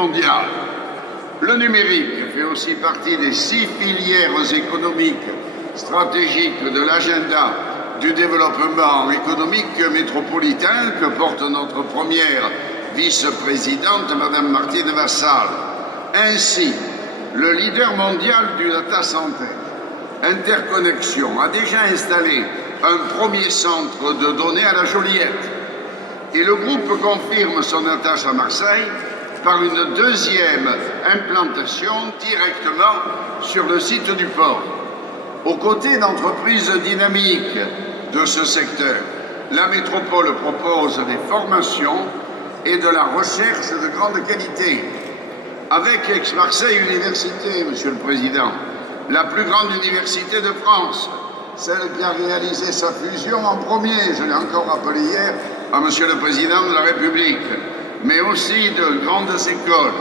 mondiale. Le numérique fait aussi partie des 6 filières économiques stratégiques de l'agenda du développement économique métropolitain que porte notre première vice-présidente, Madame Martine Vassal. Ainsi, le leader mondial du data center Interconnexion a déjà installé un premier centre de données à la Joliette. Et le groupe confirme son attache à Marseille par une deuxième implantation directement sur le site du port. Aux côtés d'entreprises dynamiques de ce secteur, la métropole propose des formations et de la recherche de grande qualité. Avec Aix-Marseille Université, Monsieur le Président, la plus grande université de France, celle qui a réalisé sa fusion en premier, je l'ai encore rappelé hier à Monsieur le Président de la République, mais aussi de grandes écoles,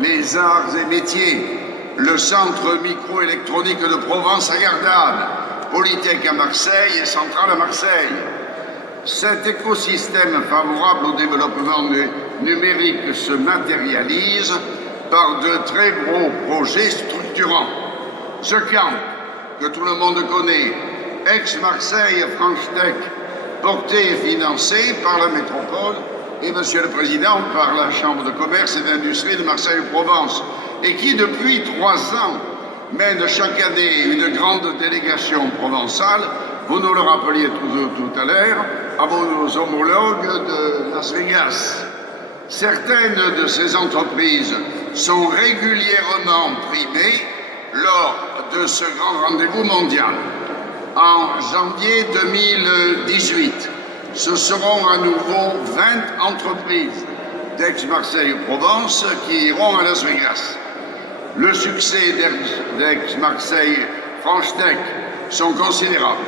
les arts et métiers, le centre microélectronique de Provence à Gardanne, Polytech à Marseille et Centrale à Marseille. Cet écosystème favorable au développement numérique se matérialise par de très gros projets structurants. Ce camp, que tout le monde connaît, Aix-Marseille-Franche-Tech, porté et financé par la métropole et, Monsieur le Président, par la Chambre de commerce et d'industrie de Marseille-Provence, et qui, depuis 3 ans, mène chaque année une grande délégation provençale, vous nous le rappeliez tout à l'heure, à vos homologues de Las Vegas. Certaines de ces entreprises sont régulièrement primées lors de ce grand rendez-vous mondial. En janvier 2018, ce seront à nouveau 20 entreprises d'Aix-Marseille-Provence qui iront à Las Vegas. Le succès d'Aix-Marseille-Franche-Tech sont considérables.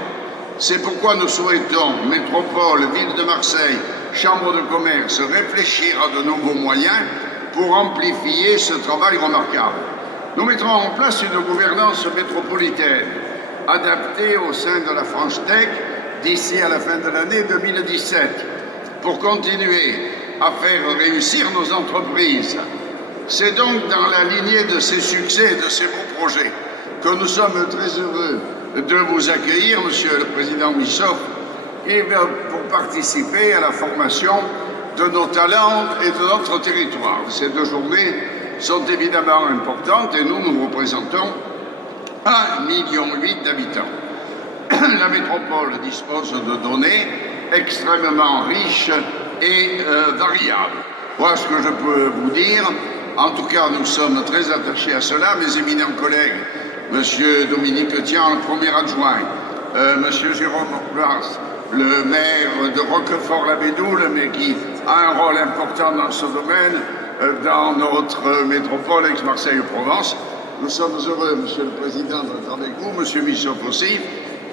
C'est pourquoi nous souhaitons, métropole, ville de Marseille, chambre de commerce, réfléchir à de nouveaux moyens pour amplifier ce travail remarquable. Nous mettrons en place une gouvernance métropolitaine adaptée au sein de la Franche-Tech d'ici à la fin de l'année 2017 pour continuer à faire réussir nos entreprises. C'est donc dans la lignée de ces succès et de ces beaux projets que nous sommes très heureux de vous accueillir, Monsieur le Président Bischoff, et pour participer à la formation de nos talents et de notre territoire. Ces 2 journées sont évidemment importantes et nous représentons 1,8 million d'habitants. La métropole dispose de données extrêmement riches et variables. Voilà ce que je peux vous dire. En tout cas, nous sommes très attachés à cela. Mes éminents collègues, Monsieur Dominique Tian, le premier adjoint, Monsieur Jérôme Place, le maire de Roquefort-la-Bédoule, mais qui a un rôle important dans ce domaine, dans notre métropole Aix-Marseille-Provence. Nous sommes heureux, Monsieur le Président, d'être avec vous, Monsieur Bischoff aussi,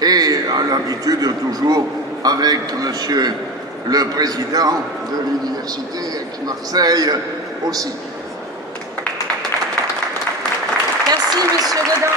et à l'habitude toujours avec Monsieur le Président de l'Université Aix-Marseille aussi. Merci, Monsieur Gaudin.